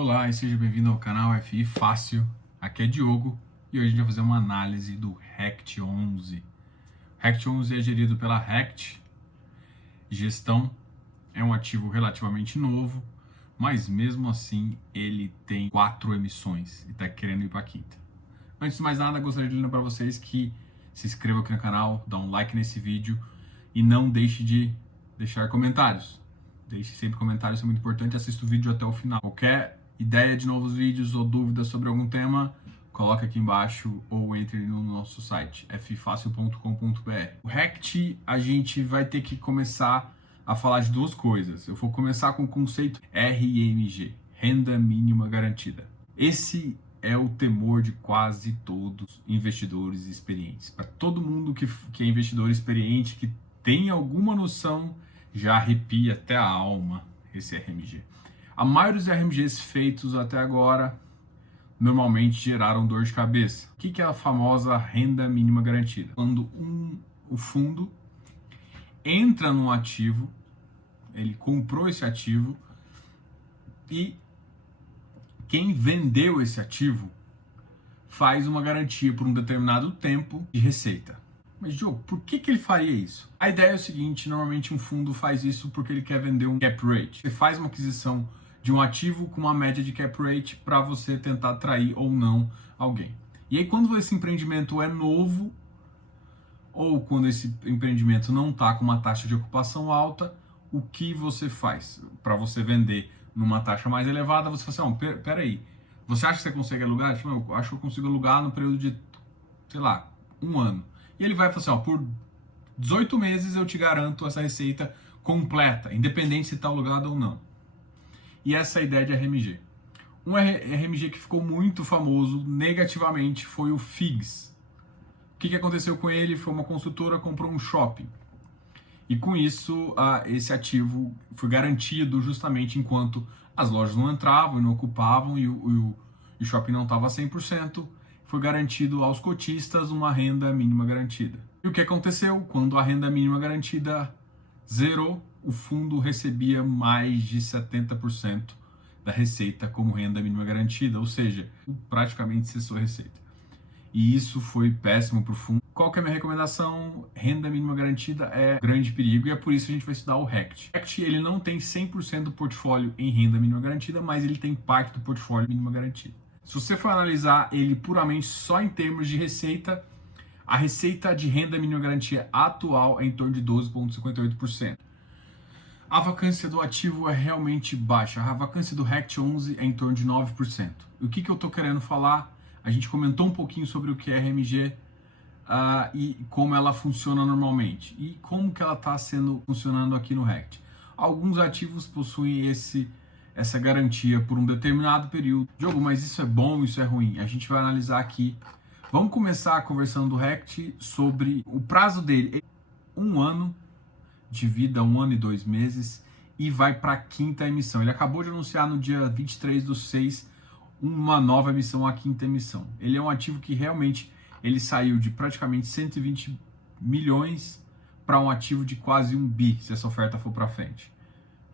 Olá e seja bem-vindo ao canal FI Fácil. Aqui é Diogo e hoje a gente vai fazer uma análise do RECT11. O RECT11 é gerido pela RECT Gestão, é um ativo relativamente novo, mas mesmo assim ele tem 4 emissões e está querendo ir para a quinta. Antes de mais nada, gostaria de lembrar para vocês que se inscrevam aqui no canal, dá um like nesse vídeo e não deixe de deixar comentários. Deixe sempre comentários, isso é muito importante. Assista o vídeo até o final. Qualquer ideia de novos vídeos ou dúvidas sobre algum tema, coloca aqui embaixo ou entre no nosso site, ffacil.com.br. O RECT, a gente vai ter que começar a falar de duas coisas. Eu vou começar com o conceito RMG, Renda Mínima Garantida. Esse é o temor de quase todos os investidores experientes. Para todo mundo que é investidor experiente, que tem alguma noção, já arrepia até a alma esse RMG. A maioria dos RMGs feitos até agora normalmente geraram dor de cabeça. O que é a famosa renda mínima garantida? Quando o fundo entra num ativo, ele comprou esse ativo e quem vendeu esse ativo faz uma garantia por um determinado tempo de receita. Mas, Diogo, por que ele faria isso? A ideia é o seguinte, normalmente um fundo faz isso porque ele quer vender um cap rate. Você faz uma aquisição de um ativo com uma média de cap rate para você tentar atrair ou não alguém. E aí quando esse empreendimento é novo, ou quando esse empreendimento não está com uma taxa de ocupação alta, o que você faz? Para você vender numa taxa mais elevada, você fala assim, peraí, você acha que você consegue alugar? Ele fala, eu acho que eu consigo alugar no período de, sei lá, 1 ano. E ele vai falar assim, por 18 meses eu te garanto essa receita completa, independente se está alugado ou não. E essa é a ideia de RMG. Um RMG que ficou muito famoso negativamente foi o FIGS. O que aconteceu com ele? Foi uma construtora comprou um shopping. E com isso, esse ativo foi garantido justamente enquanto as lojas não entravam e não ocupavam e o shopping não estava 100%. Foi garantido aos cotistas uma renda mínima garantida. E o que aconteceu? Quando a renda mínima garantida zerou, o fundo recebia mais de 70% da receita como renda mínima garantida, ou seja, praticamente cessou a receita. E isso foi péssimo para o fundo. Qual que é a minha recomendação? Renda mínima garantida é grande perigo e é por isso que a gente vai estudar o RECT. O RECT ele não tem 100% do portfólio em renda mínima garantida, mas ele tem parte do portfólio mínima garantida. Se você for analisar ele puramente só em termos de receita, a receita de renda mínima garantia atual é em torno de 12,58%. A vacância do ativo é realmente baixa. A vacância do RECT11 é em torno de 9%. E o que eu estou querendo falar? A gente comentou um pouquinho sobre o que é RMG e como ela funciona normalmente. E como que ela está funcionando aqui no RECT. Alguns ativos possuem essa garantia por um determinado período. Diogo, mas isso é bom, isso é ruim? A gente vai analisar aqui. Vamos começar conversando do RECT sobre o prazo dele. 1 ano de vida, 1 ano e 2 meses, e vai para a quinta emissão. Ele acabou de anunciar no dia 23/6 uma nova emissão, a quinta emissão. Ele é um ativo que realmente ele saiu de praticamente 120 milhões para um ativo de quase 1 bi, se essa oferta for para frente.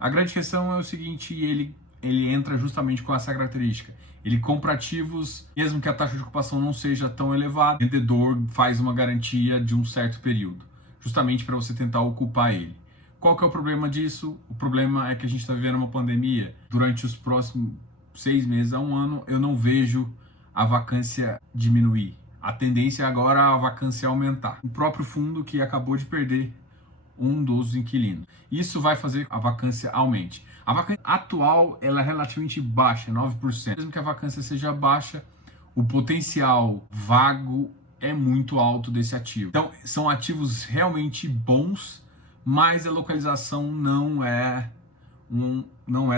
A grande questão é o seguinte, ele entra justamente com essa característica. Ele compra ativos, mesmo que a taxa de ocupação não seja tão elevada, o vendedor faz uma garantia de um certo período, justamente para você tentar ocupar ele. Qual que é o problema disso? O problema é que a gente está vivendo uma pandemia. Durante os próximos 6 meses a 1 ano, eu não vejo a vacância diminuir. A tendência é agora a vacância aumentar. O próprio fundo que acabou de perder um dos inquilinos. Isso vai fazer a vacância aumente. A vacância atual ela é relativamente baixa, 9%. Mesmo que a vacância seja baixa, o potencial vago é muito alto desse ativo. Então, são ativos realmente bons, mas a localização não é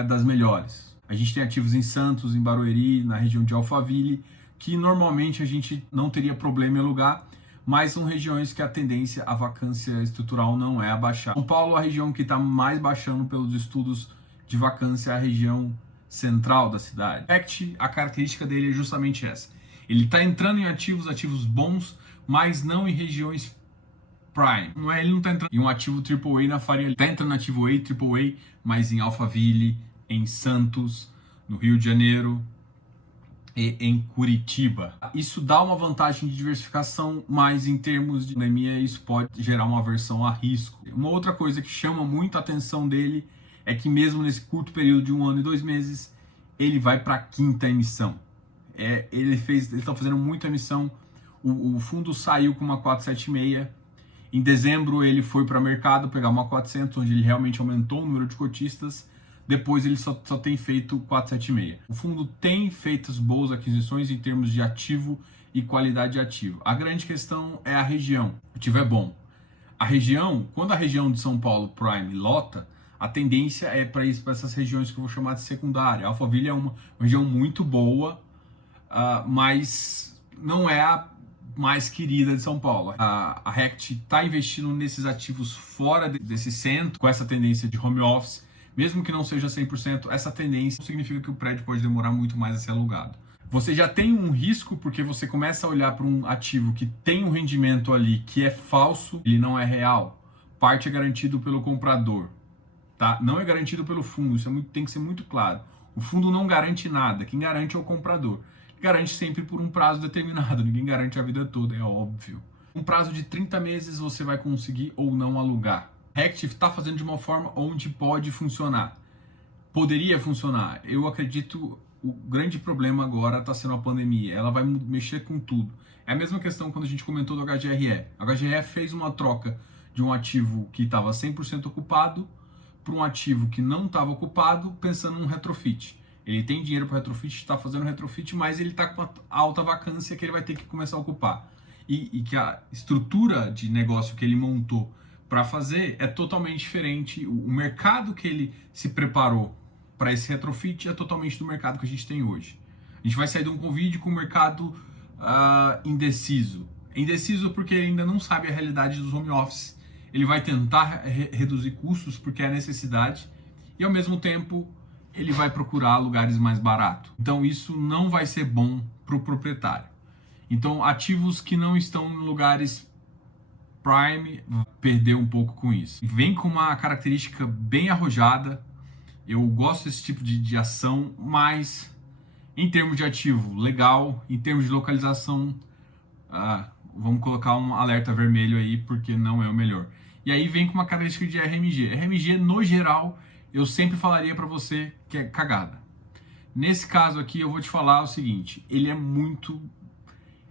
das melhores. A gente tem ativos em Santos, em Barueri, na região de Alphaville, que normalmente a gente não teria problema em alugar, mas são regiões que a tendência, a vacância estrutural não é a baixar. São Paulo, a região que está mais baixando pelos estudos de vacância, é a região central da cidade. O RECT, a característica dele é justamente essa. Ele está entrando em ativos bons, mas não em regiões prime. Ele não está entrando em um ativo AAA na Faria. Ele está entrando em ativo A, AAA, mas em Alphaville, em Santos, no Rio de Janeiro e em Curitiba. Isso dá uma vantagem de diversificação, mas em termos de economia isso pode gerar uma aversão a risco. Uma outra coisa que chama muito a atenção dele é que mesmo nesse curto período de 1 ano e 2 meses, ele vai para a quinta emissão. Ele está fazendo muita emissão. O fundo saiu com uma 476. Em dezembro ele foi para o mercado pegar uma 400, onde ele realmente aumentou o número de cotistas. Depois ele só tem feito 476. O fundo tem feito boas aquisições em termos de ativo e qualidade de ativo. A grande questão é a região. O ativo é bom. A região, quando a região de São Paulo Prime lota, a tendência é para essas regiões que eu vou chamar de secundária. A Alphaville é uma região muito boa, mas não é a mais querida de São Paulo. A RECT está investindo nesses ativos fora desse centro, com essa tendência de home office. Mesmo que não seja 100%, essa tendência significa que o prédio pode demorar muito mais a ser alugado. Você já tem um risco porque você começa a olhar para um ativo que tem um rendimento ali que é falso, ele não é real. Parte é garantido pelo comprador, tá? Não é garantido pelo fundo, isso tem que ser muito claro. O fundo não garante nada, quem garante é o comprador. Garante sempre por um prazo determinado, ninguém garante a vida toda, é óbvio. Um prazo de 30 meses você vai conseguir ou não alugar. RECT está fazendo de uma forma onde pode funcionar. Poderia funcionar. Eu acredito o grande problema agora está sendo a pandemia. Ela vai mexer com tudo. É a mesma questão quando a gente comentou do HGRE. A HGRE fez uma troca de um ativo que estava 100% ocupado para um ativo que não estava ocupado, pensando num retrofit. Ele tem dinheiro para retrofit, está fazendo retrofit, mas ele está com a alta vacância que ele vai ter que começar a ocupar. E que a estrutura de negócio que ele montou para fazer é totalmente diferente. O mercado que ele se preparou para esse retrofit é totalmente do mercado que a gente tem hoje. A gente vai sair de um Covid com o mercado indeciso. Indeciso porque ele ainda não sabe a realidade dos home office. Ele vai tentar reduzir custos porque é necessidade e ao mesmo tempo ele vai procurar lugares mais baratos. Então isso não vai ser bom para o proprietário. Então ativos que não estão em lugares Prime perdeu um pouco com isso. Vem com uma característica bem arrojada. Eu gosto desse tipo de ação, mas em termos de ativo, legal. Em termos de localização, vamos colocar um alerta vermelho aí, porque não é o melhor. E aí vem com uma característica de RMG. RMG, no geral, eu sempre falaria para você que é cagada. Nesse caso aqui, eu vou te falar o seguinte. Ele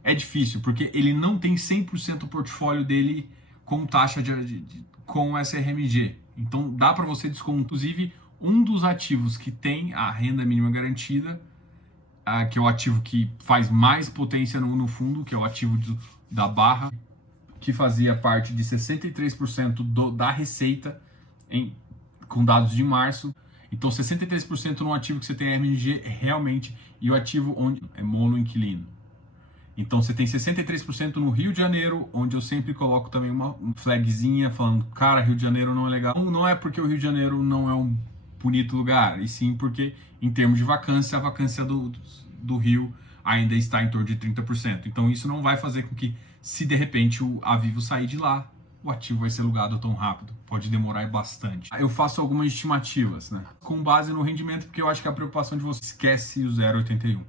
é difícil, porque ele não tem 100% o portfólio dele com taxa com SRMG. Então dá para você descontar. Inclusive, um dos ativos que tem a renda mínima garantida, que é o ativo que faz mais potência no fundo, que é o ativo da Barra, que fazia parte de 63% da receita com dados de março. Então 63% no ativo que você tem RMG realmente, e o ativo onde é monoinquilino. Então você tem 63% no Rio de Janeiro, onde eu sempre coloco também uma flagzinha falando, cara, Rio de Janeiro não é legal. Não é porque o Rio de Janeiro não é um bonito lugar, e sim porque em termos de vacância, a vacância do Rio ainda está em torno de 30%. Então isso não vai fazer com que, se de repente a Vivo sair de lá, o ativo vai ser alugado tão rápido. Pode demorar bastante. Eu faço algumas estimativas, né? Com base no rendimento, porque eu acho que a preocupação de você esquece o 0,81.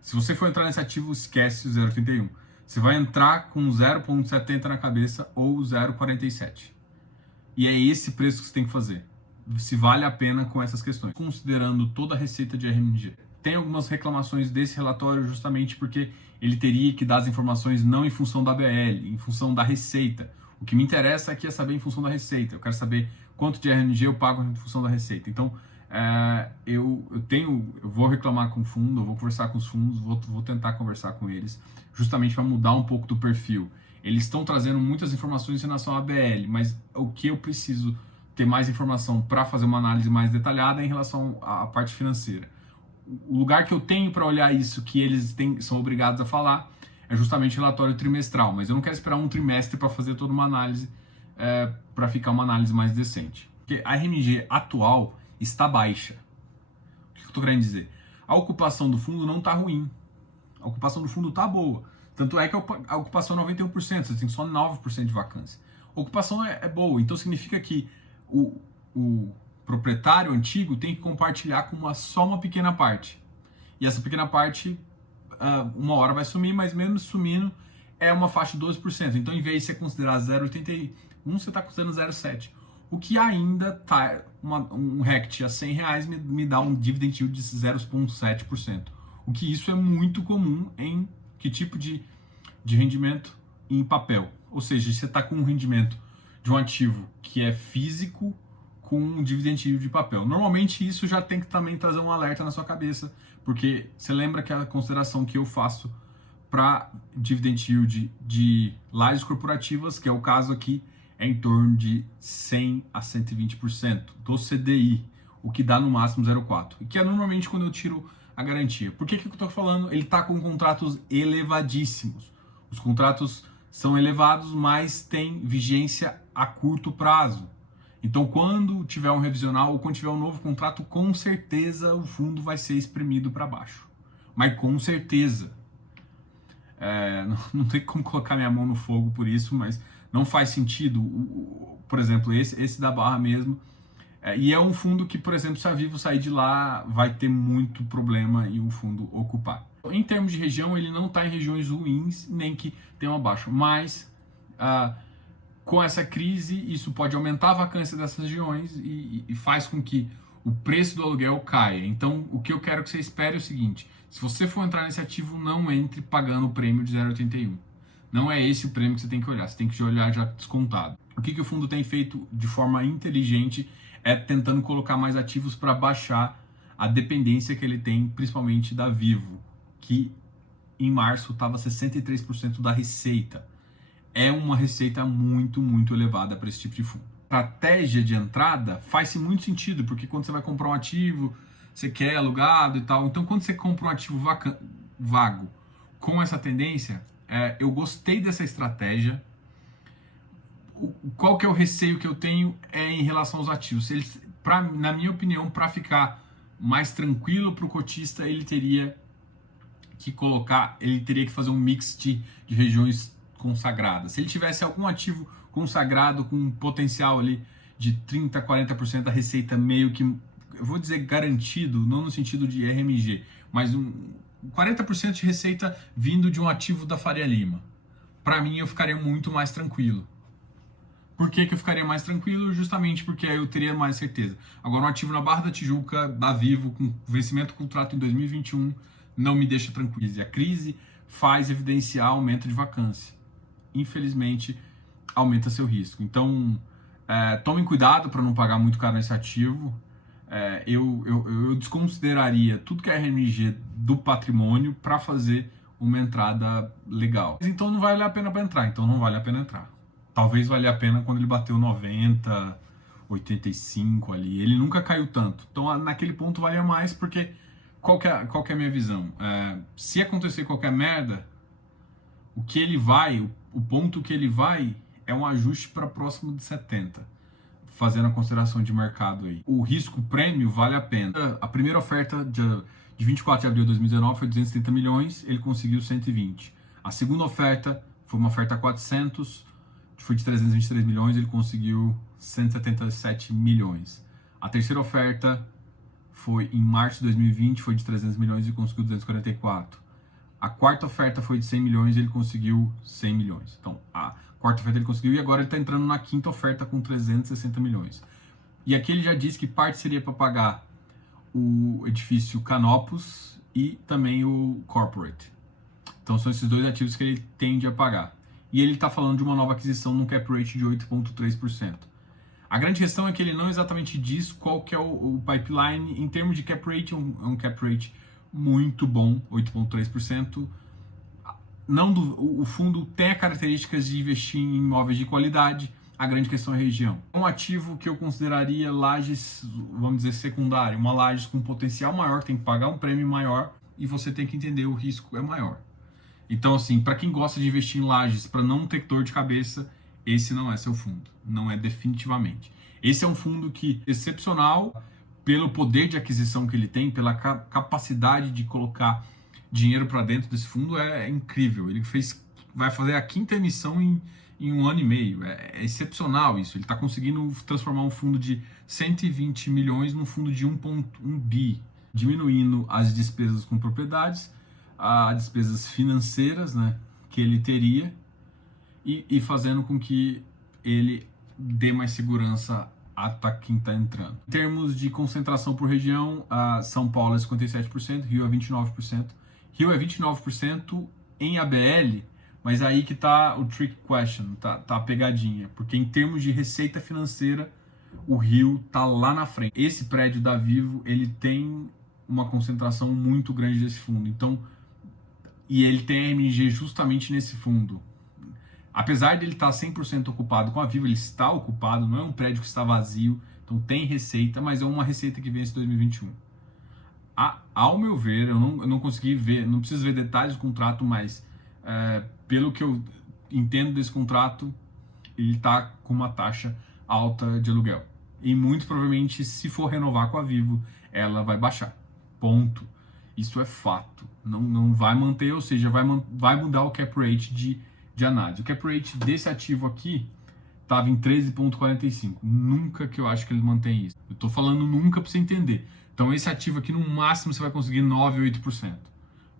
Se você for entrar nesse ativo, esquece o 0,81. Você vai entrar com 0,70 na cabeça ou 0,47. E é esse preço que você tem que fazer. Se vale a pena com essas questões. Considerando toda a receita de RMG. Tem algumas reclamações desse relatório justamente porque ele teria que dar as informações não em função da BL, em função da receita. O que me interessa aqui é saber em função da receita. Eu quero saber quanto de RMG eu pago em função da receita. Então, eu vou reclamar com o fundo, eu vou conversar com os fundos, vou tentar conversar com eles, justamente para mudar um pouco do perfil. Eles estão trazendo muitas informações em relação à BL, mas o que eu preciso ter mais informação para fazer uma análise mais detalhada é em relação à parte financeira. O lugar que eu tenho para olhar isso, que eles são obrigados a falar, é justamente o relatório trimestral, mas eu não quero esperar um trimestre para fazer toda uma análise, para ficar uma análise mais decente. Porque a RMG atual está baixa. O que eu estou querendo dizer? A ocupação do fundo não está ruim. A ocupação do fundo está boa. Tanto é que a ocupação é 91%, você tem só 9% de vacância. A ocupação é boa, então significa que o proprietário antigo tem que compartilhar com só uma pequena parte. E essa pequena parte, uma hora vai sumir, mas mesmo sumindo, é uma faixa de 12%. Então, em vez de você considerar 0,81, você está considerando 0,7. O que ainda tá, um RECT a R$100 me dá um dividend yield de 0,7%. O que isso é muito comum em que tipo de rendimento? Em papel. Ou seja, você está com um rendimento de um ativo que é físico com um dividend yield de papel. Normalmente isso já tem que também trazer um alerta na sua cabeça, porque você lembra que a consideração que eu faço para dividend yield de lajes corporativas, que é o caso aqui, é em torno de 100 a 120% do CDI, o que dá no máximo 0,4%, e que é normalmente quando eu tiro a garantia. Por que eu estou falando? Ele está com contratos elevadíssimos. Os contratos são elevados, mas tem vigência a curto prazo. Então, quando tiver um revisional ou quando tiver um novo contrato, com certeza o fundo vai ser espremido para baixo. Mas com certeza. Não tem como colocar minha mão no fogo por isso, mas não faz sentido. Por exemplo, esse da Barra mesmo. E é um fundo que, por exemplo, se a Vivo sair de lá, vai ter muito problema em o fundo ocupar. Em termos de região, ele não está em regiões ruins, nem que tenham abaixo, mas com essa crise, isso pode aumentar a vacância dessas regiões e faz com que o preço do aluguel caia. Então, o que eu quero que você espere é o seguinte: se você for entrar nesse ativo, não entre pagando o prêmio de 0,81. Não é esse o prêmio que você tem que olhar, você tem que olhar já descontado. O que o fundo tem feito de forma inteligente é tentando colocar mais ativos para baixar a dependência que ele tem, principalmente da Vivo, que em março estava 63% da receita. É uma receita muito, muito elevada para esse tipo de fundo. Estratégia de entrada faz-se muito sentido, porque quando você vai comprar um ativo, você quer alugado e tal. Então, quando você compra um ativo vago com essa tendência, eu gostei dessa estratégia. Qual que é o receio que eu tenho em relação aos ativos? Na minha opinião, para ficar mais tranquilo para o cotista, ele teria que fazer um mix de regiões consagradas. Se ele tivesse algum ativo consagrado com um potencial ali de 30%, 40% da receita meio que, eu vou dizer garantido, não no sentido de RMG, mas 40% de receita vindo de um ativo da Faria Lima. Para mim, eu ficaria muito mais tranquilo. Por que eu ficaria mais tranquilo? Justamente porque aí eu teria mais certeza. Agora, um ativo na Barra da Tijuca, da Vivo, com vencimento do contrato em 2021, não me deixa tranquilo. E a crise faz evidenciar aumento de vacância. Infelizmente, aumenta seu risco. Então, tomem cuidado para não pagar muito caro nesse ativo. Eu desconsideraria tudo que é RMG do patrimônio para fazer uma entrada legal. Então, não vale a pena para entrar. Então, não vale a pena entrar. Talvez valha a pena quando ele bateu 90, 85 ali. Ele nunca caiu tanto. Então, naquele ponto valia mais, porque qual que é a minha visão? Se acontecer qualquer merda, o ponto que ele vai é um ajuste para próximo de 70, fazendo a consideração de mercado aí. O risco prêmio vale a pena. A primeira oferta de 24 de abril de 2019 foi 230 milhões, ele conseguiu 120. A segunda oferta foi uma oferta a 400, foi de 323 milhões, ele conseguiu 177 milhões. A terceira oferta foi em março de 2020, foi de 300 milhões e conseguiu 244. A quarta oferta foi de 100 milhões e ele conseguiu 100 milhões. Então, a quarta oferta ele conseguiu e agora ele está entrando na quinta oferta com 360 milhões. E aqui ele já disse que parte seria para pagar o edifício Canopus e também o Corporate. Então, são esses dois ativos que ele tende a pagar. E ele está falando de uma nova aquisição num cap rate de 8,3%. A grande questão é que ele não exatamente diz qual que é o pipeline. Em termos de cap rate, é um cap rate muito bom, 8,3%. O fundo tem as características de investir em imóveis de qualidade. A grande questão é a região. Um ativo que eu consideraria lajes, vamos dizer, secundário. Uma lajes com potencial maior, tem que pagar um prêmio maior e você tem que entender o risco é maior. Então, assim, para quem gosta de investir em lajes para não ter dor de cabeça, esse não é seu fundo. Não é definitivamente. Esse é um fundo que é excepcional pelo poder de aquisição que ele tem, pela capacidade de colocar dinheiro para dentro desse fundo, é incrível. Ele vai fazer a quinta emissão em em 1 ano e meio. É excepcional isso. Ele está conseguindo transformar um fundo de 120 milhões num fundo de 1,1 bi, diminuindo as despesas com propriedades, as despesas financeiras, né, que ele teria, e fazendo com que ele dê mais segurança a quem está entrando. Em termos de concentração por região, São Paulo é 57%, Rio é 29%. Rio é 29% em ABL, mas aí que tá o trick question, tá a pegadinha, porque em termos de receita financeira, o Rio tá lá na frente. Esse prédio da Vivo, ele tem uma concentração muito grande desse fundo, então, e ele tem a MG justamente nesse fundo. Apesar de ele estar 100% ocupado com a Vivo, ele está ocupado, não é um prédio que está vazio, então tem receita, mas é uma receita que vence em 2021. Ao meu ver, eu não consegui ver, não preciso ver detalhes do contrato, mas pelo que eu entendo desse contrato, ele está com uma taxa alta de aluguel. E muito provavelmente, se for renovar com a Vivo, ela vai baixar. Ponto. Isso é fato. Não vai manter, ou seja, vai mudar o cap rate de análise. O cap rate desse ativo aqui estava em 13,45. Nunca que eu acho que ele mantém isso. Eu estou falando nunca para você entender. Então esse ativo aqui, no máximo, você vai conseguir 9 ou 8%.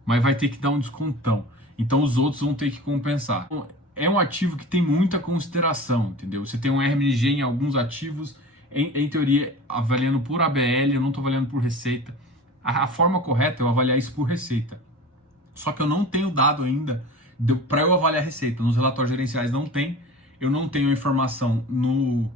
Mas vai ter que dar um descontão. Então os outros vão ter que compensar. Então, é um ativo que tem muita consideração, entendeu? Você tem um RMG em alguns ativos, em teoria, avaliando por ABL, eu não estou avaliando por receita. A forma correta é eu avaliar isso por receita. Só que eu não tenho dado ainda para eu avaliar a receita. Nos relatórios gerenciais não tem. Eu não tenho informação no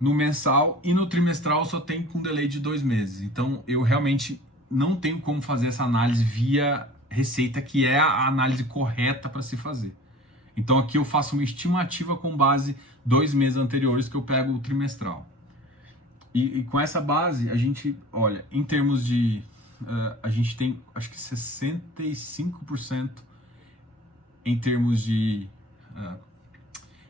mensal, e no trimestral só tem com delay de 2 meses. Então eu realmente não tenho como fazer essa análise via receita, que é a análise correta para se fazer. Então aqui eu faço uma estimativa com base 2 meses anteriores, que eu pego o trimestral. E com essa base, a gente, olha, em termos de... a gente tem, acho que 65% em termos de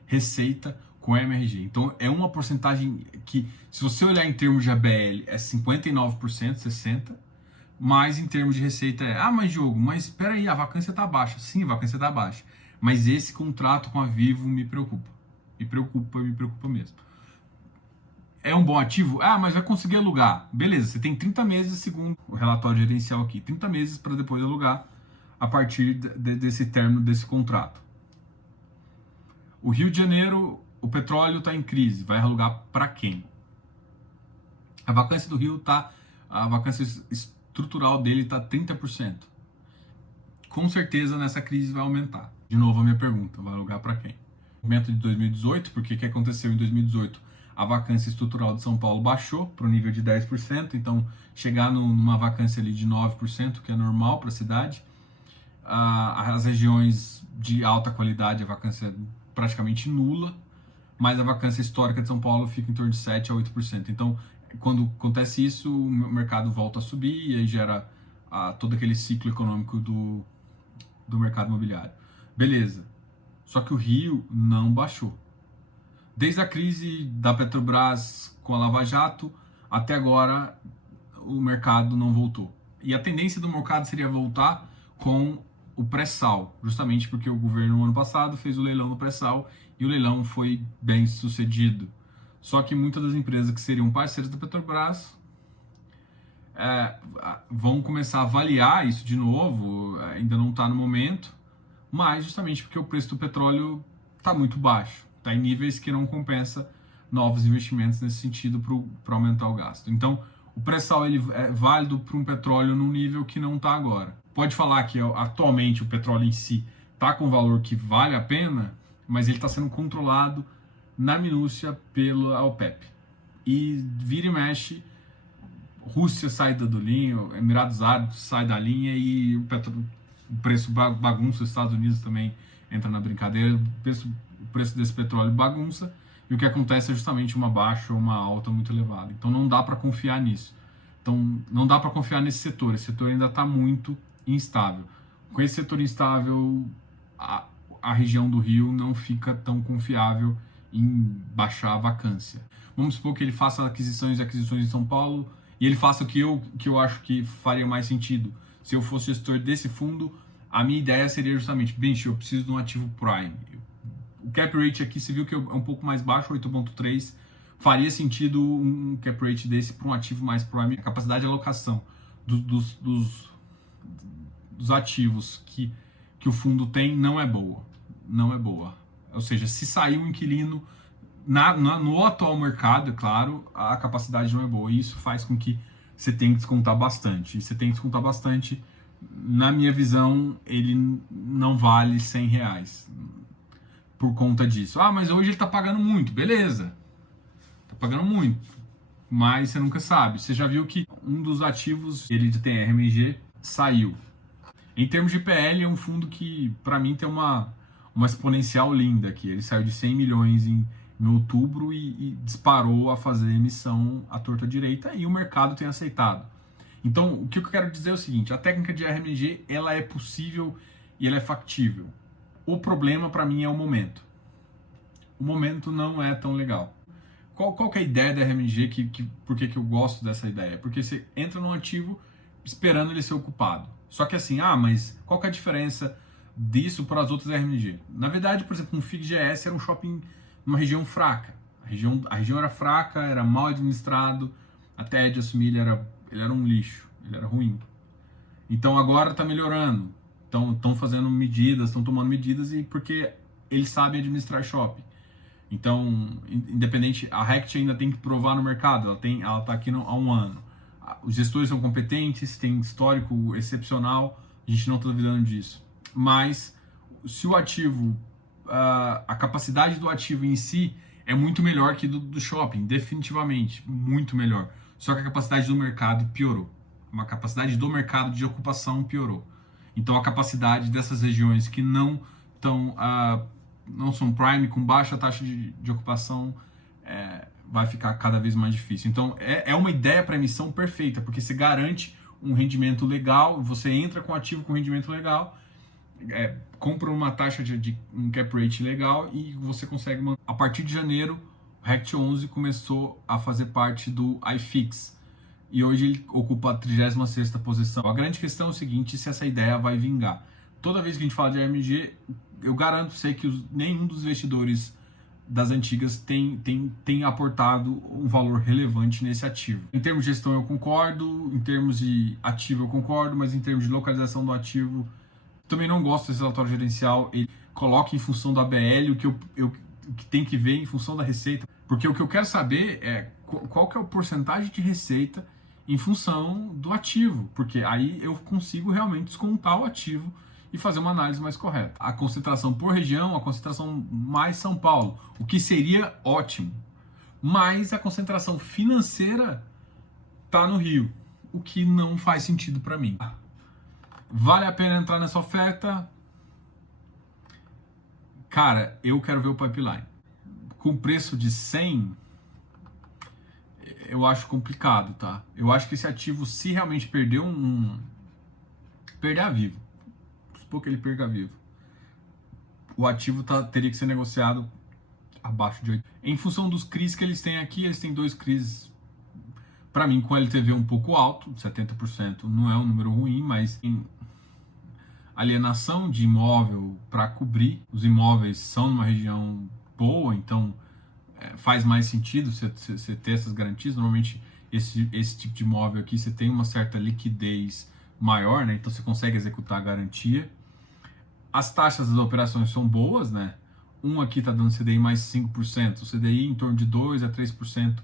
receita com MRG. Então é uma porcentagem que, se você olhar em termos de ABL, é 59%, 60%, mas em termos de receita mas Diogo, mas espera aí, a vacância está baixa. Sim, a vacância está baixa. Mas esse contrato com a Vivo me preocupa. Me preocupa mesmo. É um bom ativo? Mas vai conseguir alugar. Beleza, você tem 30 meses, segundo o relatório gerencial aqui, 30 meses para depois alugar a partir desse término desse contrato. O Rio de Janeiro, o petróleo está em crise, vai alugar para quem? A vacância do Rio a vacância estrutural dele está 30%. Com certeza nessa crise vai aumentar. De novo a minha pergunta, vai alugar para quem? Aumento de 2018, porque o que aconteceu em 2018? A vacância estrutural de São Paulo baixou para o nível de 10%, então chegar numa vacância ali de 9%, que é normal para a cidade. As regiões de alta qualidade, a vacância é praticamente nula, mas a vacância histórica de São Paulo fica em torno de 7 a 8%. Então, quando acontece isso, o mercado volta a subir e aí gera todo aquele ciclo econômico do mercado imobiliário. Beleza. Só que o Rio não baixou. Desde a crise da Petrobras com a Lava Jato, até agora o mercado não voltou. E a tendência do mercado seria voltar com o pré-sal, justamente porque o governo no ano passado fez o leilão do pré-sal e o leilão foi bem sucedido. Só que muitas das empresas que seriam parceiras da Petrobras vão começar a avaliar isso de novo, ainda não está no momento, mas justamente porque o preço do petróleo está muito baixo, está em níveis que não compensa novos investimentos nesse sentido para aumentar o gasto. Então, o pré-sal ele é válido para um petróleo num nível que não está agora. Pode falar que atualmente o petróleo em si está com um valor que vale a pena, mas ele está sendo controlado na minúcia pela OPEP. E vira e mexe, Rússia sai da linha, Emirados Árabes sai da linha e o preço bagunça, os Estados Unidos também entra na brincadeira, o preço desse petróleo bagunça, e o que acontece é justamente uma baixa ou uma alta muito elevada. Então não dá para confiar nisso. Então não dá para confiar nesse setor. Esse setor ainda está muito instável. Com esse setor instável, a região do Rio não fica tão confiável em baixar a vacância. Vamos supor que ele faça aquisições em São Paulo e ele faça o que eu acho que faria mais sentido. Se eu fosse gestor desse fundo, a minha ideia seria justamente, eu preciso de um ativo prime. O cap rate aqui, você viu que é um pouco mais baixo, 8,3. Faria sentido um cap rate desse para um ativo mais prime. A capacidade de alocação dos ativos que o fundo tem não é boa. Não é boa. Ou seja, se sair um inquilino no atual mercado, é claro, a capacidade não é boa. E isso faz com que você tenha que descontar bastante. E você tem que descontar bastante. Na minha visão, ele não vale R$100 por conta disso. Ah, mas hoje ele está pagando muito. Beleza. Está pagando muito. Mas você nunca sabe. Você já viu que um dos ativos, ele tem RMG, saiu. Em termos de PL, é um fundo que, para mim, tem uma exponencial linda aqui. Ele saiu de 100 milhões em outubro e disparou a fazer emissão à torta direita e o mercado tem aceitado. Então, o que eu quero dizer é o seguinte, a técnica de RMG, ela é possível e ela é factível. O problema, para mim, é o momento. O momento não é tão legal. Qual que é a ideia da RMG? Por que eu gosto dessa ideia? Porque você entra num ativo esperando ele ser ocupado. Só que assim, mas qual que é a diferença disso para as outras RMG? Na verdade, por exemplo, um FIGS era um shopping numa região fraca. A região era fraca, era mal administrado, até de assumir ele era um lixo, ele era ruim. Então agora está melhorando. Estão fazendo medidas, estão tomando medidas e porque eles sabem administrar shopping. Então, independente, a Rect ainda tem que provar no mercado, ela está aqui há um ano. Os gestores são competentes, tem histórico excepcional, a gente não está duvidando disso. Mas, se o ativo, a capacidade do ativo em si é muito melhor que do shopping, definitivamente, muito melhor. Só que a capacidade do mercado piorou. A capacidade do mercado de ocupação piorou. Então, a capacidade dessas regiões que não são prime, com baixa taxa de ocupação, vai ficar cada vez mais difícil. Então, é uma ideia para emissão perfeita, porque você garante um rendimento legal, você entra com ativo com rendimento legal, compra uma taxa de um cap rate legal e você consegue manter. A partir de janeiro, o Rect 11 começou a fazer parte do iFix e hoje ele ocupa a 36ª posição. A grande questão é o seguinte, se essa ideia vai vingar. Toda vez que a gente fala de AMG, eu garanto pra você que nenhum dos investidores das antigas tem aportado um valor relevante nesse ativo. Em termos de gestão eu concordo, em termos de ativo eu concordo, mas em termos de localização do ativo, também não gosto desse relatório gerencial. Ele coloca em função da ABL o que tem que ver em função da receita, porque o que eu quero saber é qual que é a porcentagem de receita em função do ativo, porque aí eu consigo realmente descontar o ativo e fazer uma análise mais correta. A concentração por região, a concentração mais São Paulo, o que seria ótimo. Mas a concentração financeira está no Rio, o que não faz sentido para mim. Vale a pena entrar nessa oferta? Cara, eu quero ver o pipeline. Com preço de 100, eu acho complicado, tá? Eu acho que esse ativo, se realmente perder perder a vivo, supor que ele perca vivo, o ativo teria que ser negociado abaixo de 8. Em função dos CRIs que eles têm aqui, eles têm 2 CRIs, para mim, com LTV um pouco alto, 70% não é um número ruim, mas em alienação de imóvel para cobrir, os imóveis são numa região boa, então faz mais sentido você ter essas garantias. Normalmente esse tipo de imóvel aqui você tem uma certa liquidez maior, né? Então você consegue executar a garantia. As taxas das operações são boas, né? Um aqui está dando CDI mais 5%, o CDI em torno de 2 a 3%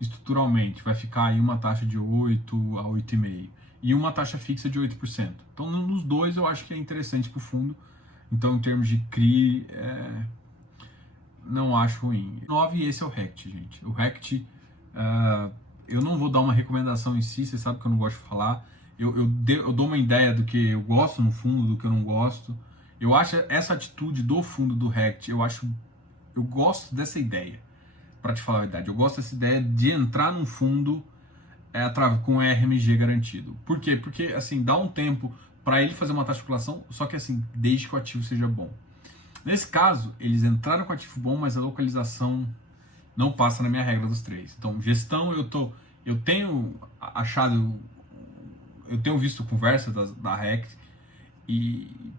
estruturalmente. Vai ficar aí uma taxa de 8 a 8,5% e uma taxa fixa de 8%. Então, nos dois eu acho que é interessante para o fundo. Então, em termos de CRI, não acho ruim. 9, esse é o Rect, gente. O Rect, eu não vou dar uma recomendação em si, você sabe que eu não gosto de falar. Eu dou uma ideia do que eu gosto no fundo, do que eu não gosto. Eu acho essa atitude do fundo do Rect, eu gosto dessa ideia, para te falar a verdade. Eu gosto dessa ideia de entrar num fundo com RMG garantido. Por quê? Porque, assim, dá um tempo para ele fazer uma taxa de calculação, só que, assim, desde que o ativo seja bom. Nesse caso, eles entraram com ativo bom, mas a localização não passa na minha regra dos 3. Então, gestão, eu tenho achado, eu tenho visto conversa da Rect e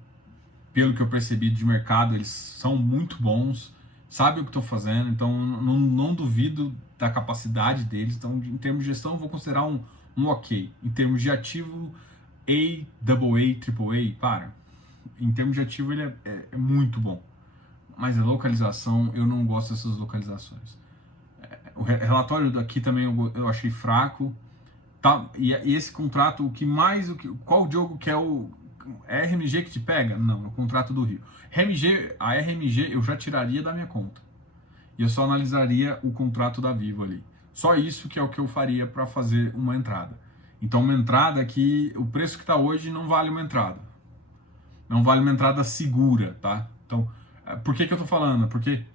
pelo que eu percebi de mercado, eles são muito bons, sabem o que estão fazendo, então não duvido da capacidade deles. Então, em termos de gestão, eu vou considerar um ok. Em termos de ativo, AAA, para. Em termos de ativo, ele é muito bom. Mas a localização, eu não gosto dessas localizações. O relatório daqui também eu achei fraco. Tá? E esse contrato, qual jogo que é o RMG que te pega? Não, é o contrato do Rio. A RMG eu já tiraria da minha conta. E eu só analisaria o contrato da Vivo ali. Só isso que é o que eu faria para fazer uma entrada. Então, uma entrada que o preço que está hoje não vale uma entrada. Não vale uma entrada segura, tá? Então, por que eu tô falando? Porque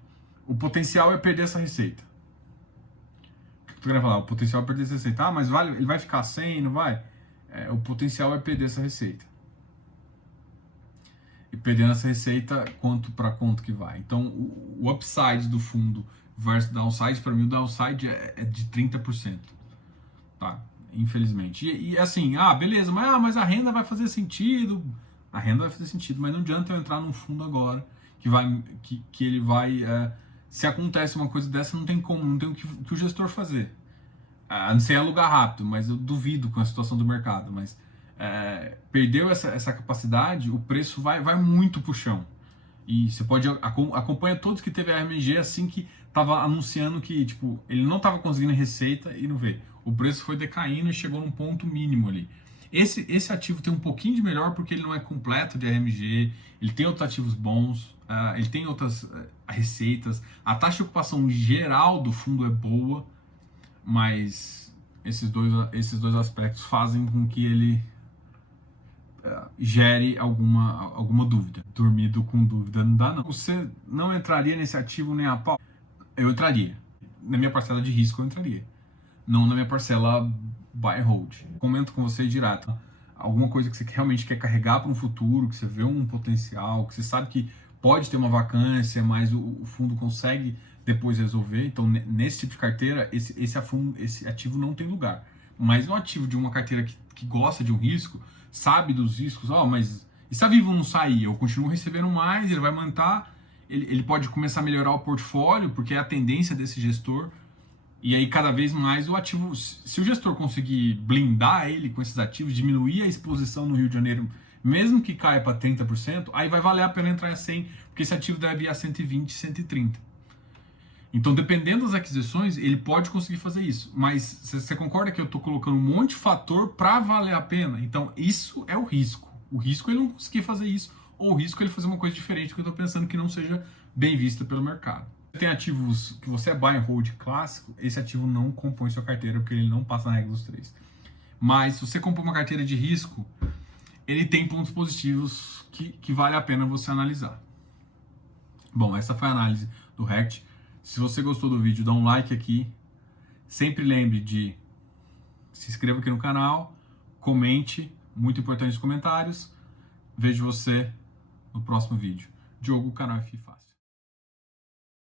o potencial é perder essa receita. O que eu tô querendo falar? O potencial é perder essa receita. Ah, mas ele vai ficar sem, não vai? O potencial é perder essa receita. E perdendo essa receita, quanto que vai? Então, o upside do fundo versus downside, para mim o downside é de 30%. Tá? Infelizmente. E assim, beleza, mas a renda vai fazer sentido. A renda vai fazer sentido, mas não adianta eu entrar num fundo agora que ele vai... se acontece uma coisa dessa, não tem o que o gestor fazer. Não sei alugar rápido, mas eu duvido com a situação do mercado. Mas perdeu essa capacidade, o preço vai muito pro chão. E você pode acompanha todos que teve a RMG assim que estava anunciando que tipo, ele não estava conseguindo receita e não vê. O preço foi decaindo e chegou num ponto mínimo ali. Esse ativo tem um pouquinho de melhor porque ele não é completo de RMG, ele tem outros ativos bons, ele tem outras receitas, a taxa de ocupação geral do fundo é boa, mas esses dois aspectos fazem com que ele gere alguma dúvida. Dormido com dúvida não dá não. Você não entraria nesse ativo nem a pau? Eu entraria. Na minha parcela de risco eu entraria. Não na minha parcela buy and hold. Comento com você direto. Alguma coisa que você realmente quer carregar para um futuro, que você vê um potencial, que você sabe que pode ter uma vacância, mas o fundo consegue depois resolver. Então, nesse tipo de carteira, esse ativo não tem lugar. Mas um ativo de uma carteira que gosta de um risco, sabe dos riscos, mas e se a Vivo não sair? Eu continuo recebendo mais, ele vai manter, ele pode começar a melhorar o portfólio, porque é a tendência desse gestor. E aí, cada vez mais, o ativo, se o gestor conseguir blindar ele com esses ativos, diminuir a exposição no Rio de Janeiro, mesmo que caia para 30%, aí vai valer a pena entrar a 100, porque esse ativo deve ir a 120, 130. Então, dependendo das aquisições, ele pode conseguir fazer isso. Mas você concorda que eu estou colocando um monte de fator para valer a pena? Então, isso é o risco. O risco é ele não conseguir fazer isso, ou o risco é ele fazer uma coisa diferente que eu estou pensando que não seja bem vista pelo mercado. Tem ativos que você é buy and hold clássico, esse ativo não compõe sua carteira porque ele não passa na regra dos 3. Mas se você compõe uma carteira de risco, ele tem pontos positivos que vale a pena você analisar. Bom, essa foi a análise do RECT. Se você gostou do vídeo, dá um like aqui. Sempre lembre de se inscreva aqui no canal, comente, muito importante os comentários. Vejo você no próximo vídeo. Diogo, canal FIFA.